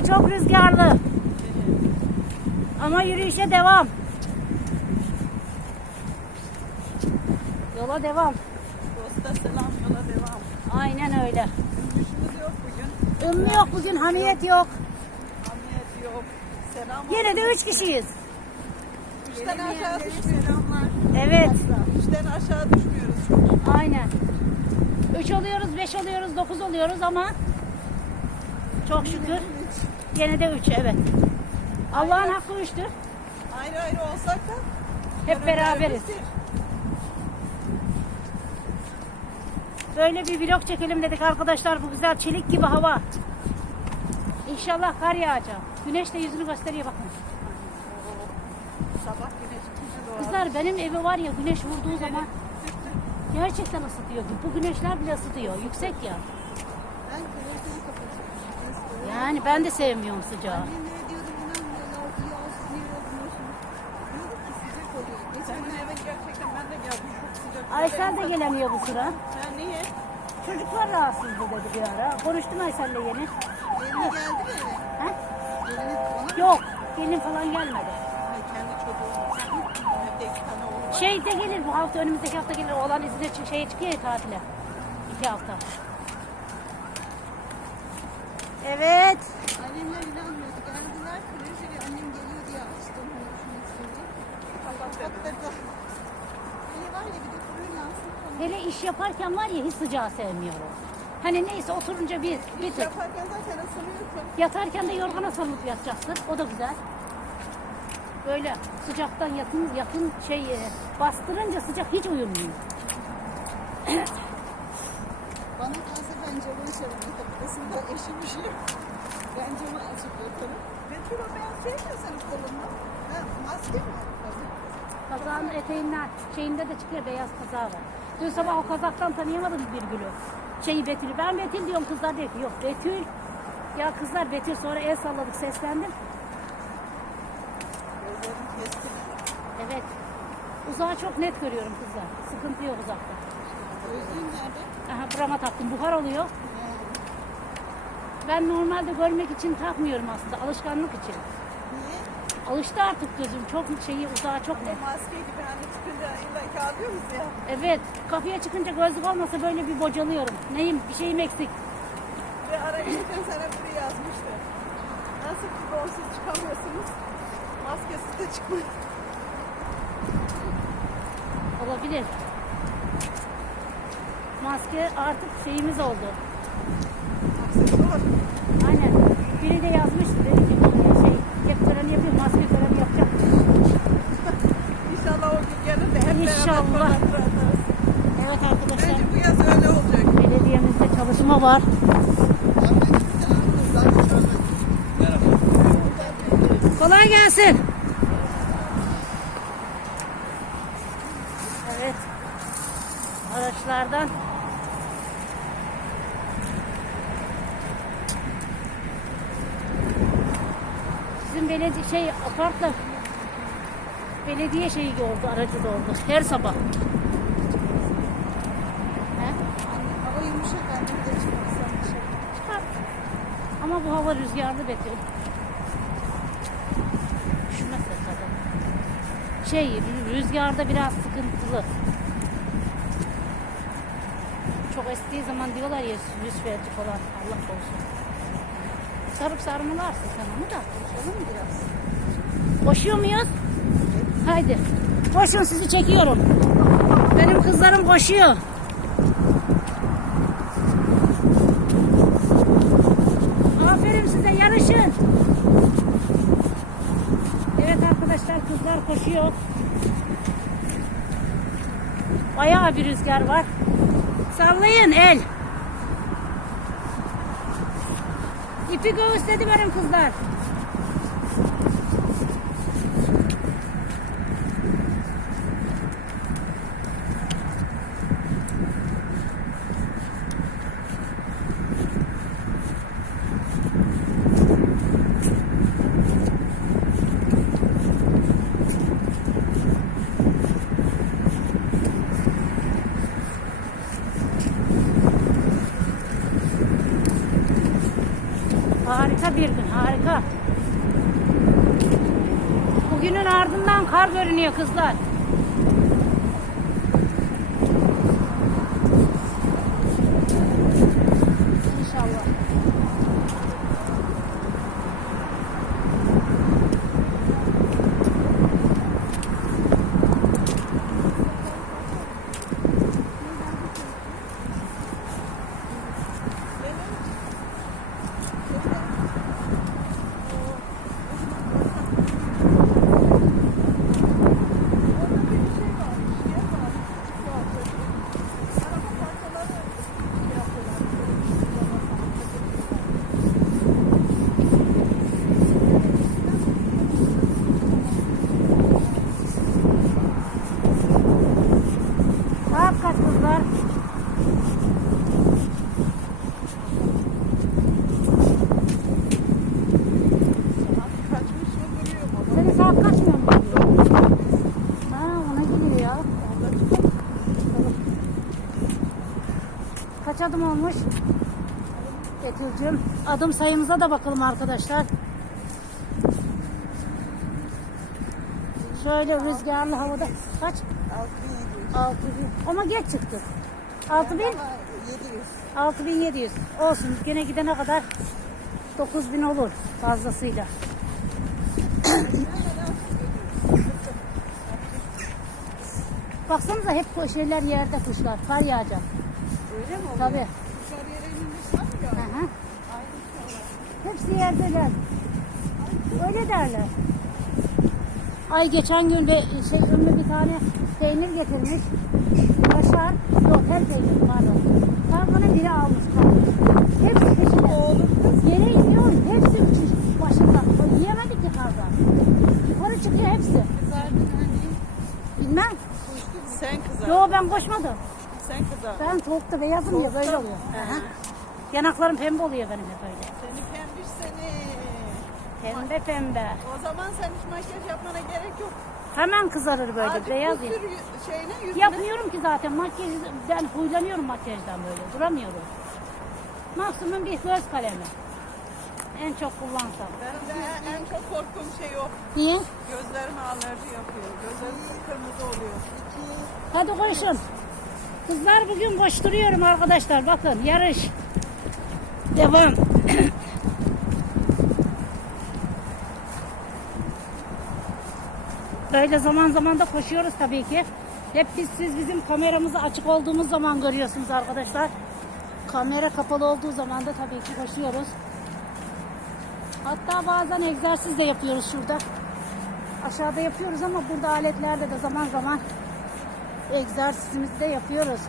Hava çok rüzgarlı. Ama yürüyüşe devam. Yola devam. Dosta selam yola devam. Aynen öyle. Ümmüşümüz yok bugün. Ümmü yok bugün, hamiyet yok. Hamiyet yok. Selam. Yine de üç kişiyiz. Üçten aşağı düşmüyoruz. Selamlar. Evet, Üçten aşağı düşmüyoruz aynen. Üç oluyoruz, beş oluyoruz, dokuz oluyoruz ama çok şükür yine de üç, evet. Allah'ın hakkı üçtür. Ayrı ayrı olsak da Hep beraberiz. Böyle bir vlog çekelim dedik arkadaşlar. Bu güzel çelik gibi hava. İnşallah kar yağacak. Güneş de yüzünü gösteriyor bakın. Sabah güneş. Kızlar benim evi var ya güneş vurduğu zaman gerçekten ısıtıyor. Bu güneşler bile ısıtıyor. Yüksek ya. Yani ben de sevmiyorum sıcağı. Annem ne diyordum inanmıyorlar. İyi olsun iyi olsun. Diyorduk ki sıcak oluyor. Geçen gün eve gerçekten ben de geldim. Çok sıcak. Aysel de gelemiyor bu sıra. Ha niye? Çocuklar rahatsızdı dedi bir ara. Konuştum Aysel'le yeni. Gelini geldi mi eve? Ha? Gelini ona mı? Yok. Gelin falan gelmedi. Ha, kendi çocuğu. Evde iki tane oğlu var. Şey de gelir bu hafta önümüzdeki hafta gelir. Oğlan izine çık şeye çıkıyor ya tatile. İki hafta. Evet. Annemler inanmıyordu. Geldiler projeli annem geliyor diye açtım. Hani. Kapatırdı. Hele var ya bir de fırın yansın. Hele iş yaparken var ya hiç sıcağı sevmiyorum. Hani neyse oturunca bir, bir tık. yaparken zaten ısınıyorsun. Yatarken de yorgana sarılıp yatacaksın. O da güzel. Böyle sıcaktan yakın yakın şey e, bastırınca sıcak hiç uyumuyor. Ben camı açarım. Kapıdasında eşim üşüyor. Ben camı açıp yatarım. Betül o beyaz şey senin kolunda? Ha, maske mi? Kazağın eteğinden şeyinde de çıkıyor beyaz kazağı var. Dün sabah o kazaktan tanıyamadım bir gülü. Şeyi Betül'ü. Ben Betül diyorum kızlar diyor ki yok Betül. Ya kızlar Betül sonra el salladık seslendim. Evet. Uzağı çok net görüyorum kızlar. Sıkıntı yok uzakta. Aha burama taktım. Buhar oluyor. Ben normalde görmek için takmıyorum aslında. Alışkanlık için. Niye? Alıştı artık gözüm. Çok şeyi uzağa çok net. Maske gibi hani çıkınca illa ki alıyoruz ya. Evet. Kapıya çıkınca gözlük olmasa böyle bir bocalıyorum. Neyim? Bir şeyim eksik. Ve arayışırken sana biri yazmıştı. Nasıl ki donsuz çıkamıyorsunuz, maskesiz de çıkmayın. Olabilir. Maske artık şeyimiz oldu. Aynen. Biri de yazmıştı. Dedi ki şey, cep töreni yapıyor. Maske töreni yapacak. İnşallah o gün gelir de hep beraber İnşallah. atarız. Evet arkadaşlar. Bence bu yaz öyle olacak. Belediyemizde çalışma var. Kolay gelsin. Evet. Araçlardan Bizim belediye şey apartla belediye şeyi oldu, aracı da oldu. Her sabah. He? Hava yumuşak annem de çıkmışsam dışarı. Çıkar. Ama bu hava rüzgarlı Betül. Üşümezse kadın. Şey rü- rüzgarda biraz sıkıntılı. Çok estiği zaman diyorlar ya felci falan. Allah korusun. Sarıp sarmalarsın sen onu da. Konuşalım mı biraz? Koşuyor muyuz? Haydi. Koşun sizi çekiyorum. Benim kızlarım koşuyor. Aferin size yarışın. Evet arkadaşlar kızlar koşuyor. Bayağı bir rüzgar var. Sallayın el. İpi göğüsledi benim kızlar. Harika bir gün harika. Bugünün ardından kar görünüyor kızlar. İnşallah. Saat kaç kızlar? Kaçmış mı duruyor mu? Senin saat kaç mı? Ha ona gidiyor ya. Kaç adım olmuş? Betül'cüm. Adım sayımıza da bakalım arkadaşlar. Şöyle rüzgarlı havada. Kaç? 6700. 6000. Ama geç çıktı. 6000? Daha 700. 6700. Olsun. Gene gidene kadar 9000 olur fazlasıyla. Baksanıza hep şeyler yerde kuşlar. Kar yağacak. Öyle mi oluyor? Tabii. Dışarı yere inmişler mi ya? Hı. Hepsi yerdeler. Öyle derler. Ay geçen gün bir şey Ümmü bir tane peynir getirmiş. Kaşar, yok her peynir pardon. Karganı biri almış kalmış. Hepsi peşinde. Yere iniyor, hepsi uçuş başında. O Yiyemedik ki kargan. Yukarı çıkıyor hepsi. Kızardın hani. Bilmem. Sen kızar. Yo ben koşmadım. Sen kızar. Ben soğukta beyazım ya böyle Soğukta oluyor. hı. Yanaklarım pembe oluyor benim hep öyle. Seni pembiş seni. Pembe pembe. O zaman sen hiç makyaj yapmana gerek yok. Hemen kızarır böyle Azıcık beyaz ya. şeyine yüzüne. Yapmıyorum ki zaten makyaj ben huylanıyorum makyajdan böyle duramıyorum. Maksimum bir göz kalemi. En çok kullansam. Benim de en- en çok korktuğum şey o. Niye? Gözlerime alerji yapıyor. Gözlerim kırmızı oluyor. Hadi koşun. Kızlar bugün koşturuyorum arkadaşlar. Bakın yarış. Devam. Böyle zaman zaman da koşuyoruz tabii ki. Hep biz siz bizim kameramızı açık olduğumuz zaman görüyorsunuz arkadaşlar. Kamera kapalı olduğu zaman da tabii ki koşuyoruz. Hatta bazen egzersiz de yapıyoruz şurada. Aşağıda yapıyoruz ama burada aletlerde de zaman zaman egzersizimizi de yapıyoruz.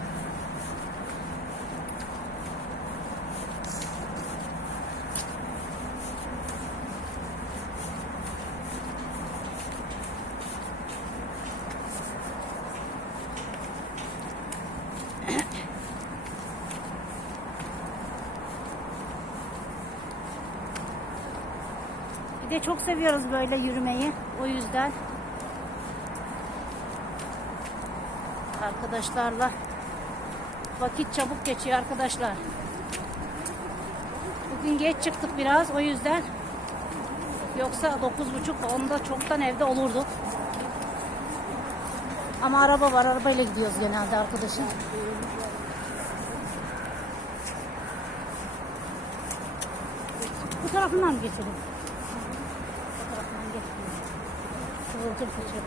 Bir de çok seviyoruz böyle yürümeyi. O yüzden arkadaşlarla vakit çabuk geçiyor arkadaşlar. Bugün geç çıktık biraz o yüzden yoksa 9.30 onda çoktan evde olurduk. Ama araba var arabayla gidiyoruz genelde arkadaşım. Bu tarafından mı geçelim? Bu tarafından geçelim. Kıvılcım kaçıyor.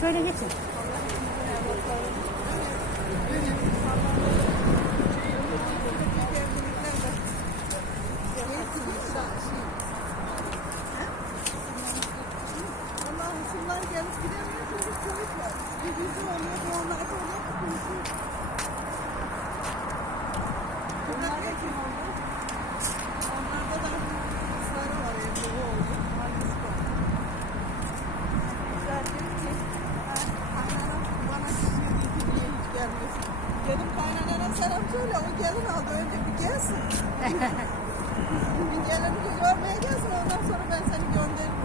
Şöyle geçin. Şunlar gelip gidemiyor çünkü çocuk var. Bir yüzü oluyor onlar oluyor. konuşuyor. Bunlar ne kim oldu? Onlarda da kızları var evli o oldu. Annesi var. Güzel dedi ki "Ha, kaynanam bana şimdi ki niye hiç gelmiyorsun? Dedim kaynanana selam söyle o gelin aldı önce bir gelsin. bir gelin bir görmeye gelsin ondan sonra ben seni gönderirim.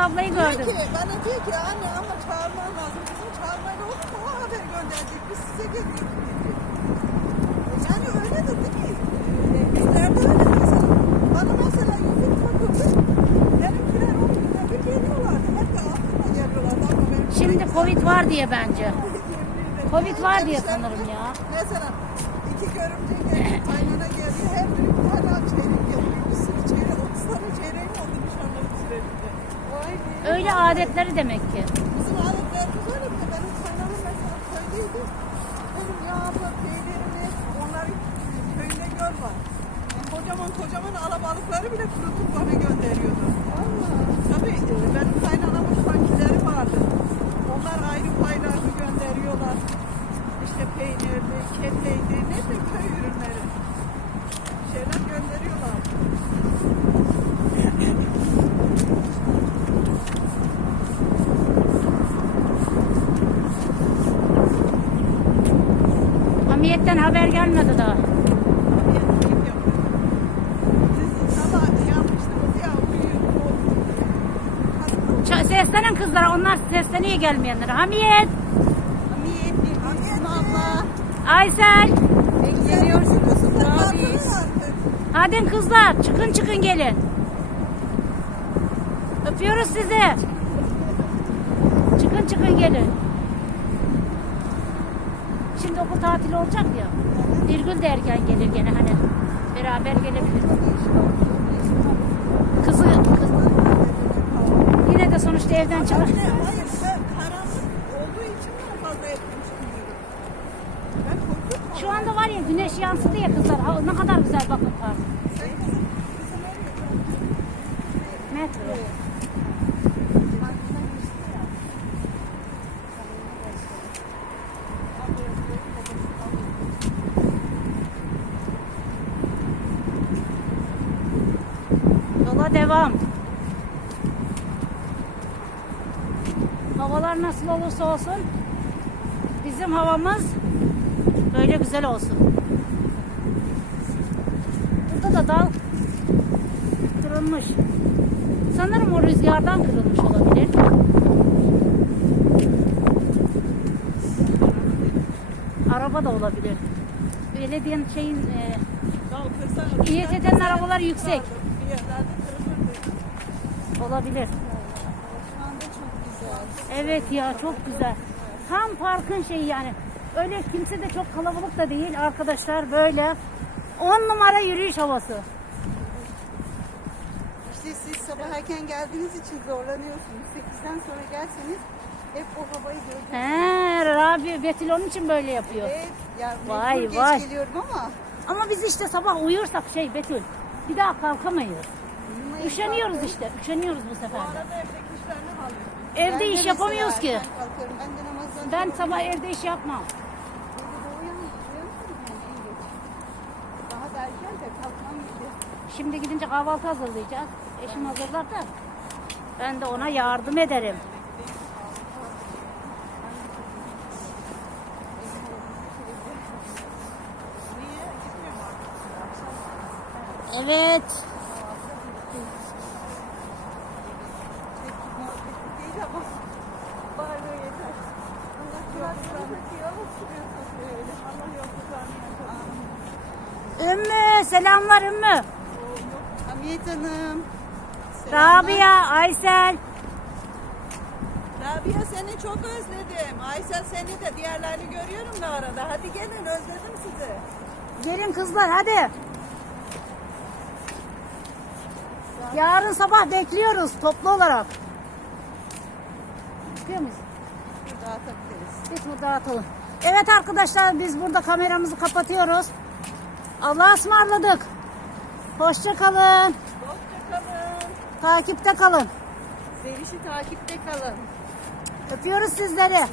Ablayı Diyor gördüm. ki, bana diyor ki anne ama çağırman lazım. Bizim çağırmayla olur mu? O haber gönderecek. Biz size geliyoruz. Yani öyledir değil mi? Ee, Bizlerde öyle mesela. Bana mesela yüzük takıldı. Benimkiler on günde bir geliyorlardı. Hep de aklıma geliyorlardı ama benim Şimdi Covid var diye bence. Covid var diye sanırım ya. Mesela iki görümce geliyor, kaynana geliyor. Her biri bir tane çeyrek geliyor. Bir sürü çeyrek, otuz tane çeyreğim oldu nişanların sürecinde. Vay be. Öyle adetleri demek ki. Bizim adetlerimiz öyle mi? Benim kaynanam mesela köydeydi. Benim ya abla peynirini, onların köyünde göl. Yani kocaman kocaman alabalıkları bile kurutup bana gönderiyordu. Allah. Tabii e, benim kaynanamın sankileri vardı. Onlar ayrı paylarını gönderiyorlar. İşte peynirli, keteydi, ne de köy ürünleri. Şeyler gönderiyorlar. Hamiyetten haber gelmedi daha. Ç- Seslenin kızlara onlar sesleniyor gelmeyenlere. Hamiyet, Aysel. Hadi kızlar çıkın çıkın gelin. Öpüyoruz sizi. Çıkın çıkın gelin. Şimdi okul tatili olacak ya. Nilgül de erken gelir gene hani. Beraber gelebilir. Kızı, kız, yine de sonuçta evden çıkar. Hayır, ben karanlık olduğu için mi fazla. Ben korkuyorum. Şu anda var ya güneş yansıdı ya kızlar. Ha, ne kadar güzel bakın nereye? Metro. Yola devam. Havalar nasıl olursa olsun bizim havamız böyle güzel olsun. Burada da dal kırılmış. Sanırım o rüzgardan kırılmış olabilir. Araba da olabilir. Belediyenin şeyin e, İETT'nin arabalar yüksek. Olabilir. Şu anda çok güzel. Evet ya çok güzel. Tam parkın şeyi yani. Öyle kimse de çok kalabalık da değil arkadaşlar böyle. 10 numara yürüyüş havası. İşte siz sabah erken geldiğiniz için zorlanıyorsunuz. 8'den sonra gelseniz hep o havayı göreceksiniz. He, Rabi Betül onun için böyle yapıyor. Evet, ya Vay, vay. geç geliyorum ama Ama biz işte sabah uyursak şey Betül bir daha kalkamayız. Üşeniyoruz işte. Üşeniyoruz bu sefer de. Evde iş yapamıyoruz ki. Ben de namazdan Ben sonra sabah evde iş yapmam. Şimdi gidince kahvaltı hazırlayacağız. Eşim hazırlar da ben de ona yardım ederim. Evet. Muhabbetli değil ama bağırıyor yeter. Allah kulaklarını takıyor ama sürüyorsun böyle. Allah yolculuklarını yapar. Ümmü selamlar Ümmü. Hamiyet Hanım. Rabia, Aysel. Rabia seni çok özledim. Aysel seni de diğerlerini görüyorum da arada. Hadi gelin özledim sizi. Gelin kızlar hadi. Yarın sabah bekliyoruz toplu olarak. Çıkıyor muyuz? Dağıtabiliriz. Biz burada atalım. Evet arkadaşlar biz burada kameramızı kapatıyoruz. Allah'a ısmarladık. Hoşça kalın. Hoşçakalın. Takipte kalın. Zeliş'i takipte kalın. Öpüyoruz sizleri.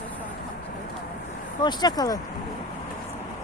Hoşça kalın.